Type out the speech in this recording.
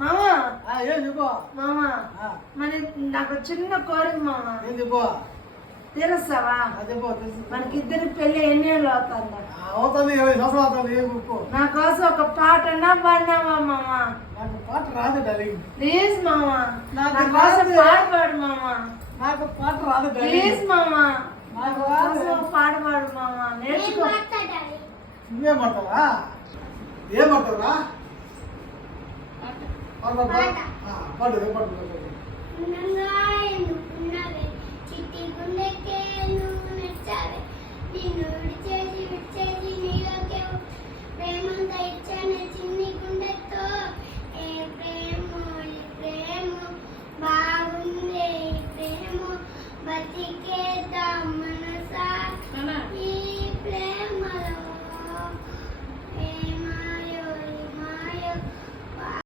మామా ఏం చెప్పు మామా మరి నాకు చిన్న కోరిక మామా. ఏం చెప్పు తీరుస్తావా? చెప్పు. మనకిద్దరి పెళ్లి ఎన్ని ఏళ్ళు అవుతుంది? అవుతుంది 20 సంవత్సరాలు అవుతుంది. ఏం చెప్పు. నా కోసం ఒక పాటన్నా పాడినావా మామా? నాకు పాట రాదు డార్లింగ్. ప్లీజ్ మామా, నా నాకు కోసం రాదు. పాట పాడు మామా. నాకు పాట రాదు డార్లింగ్. ప్లీజ్ మామా, నా నాకు రాదు. కోసం పాట పాడు మామా. నేర్చుకో. నువ్వేం పడతావా? ఏం పడతావురా? పాడు పాడు పాడు. చిట్టి గుండెకే నువ్వు నచ్చావే, నిన్ను విడిచేసి నీలోకే ప్రేమంతా ఇచ్చానే చిన్న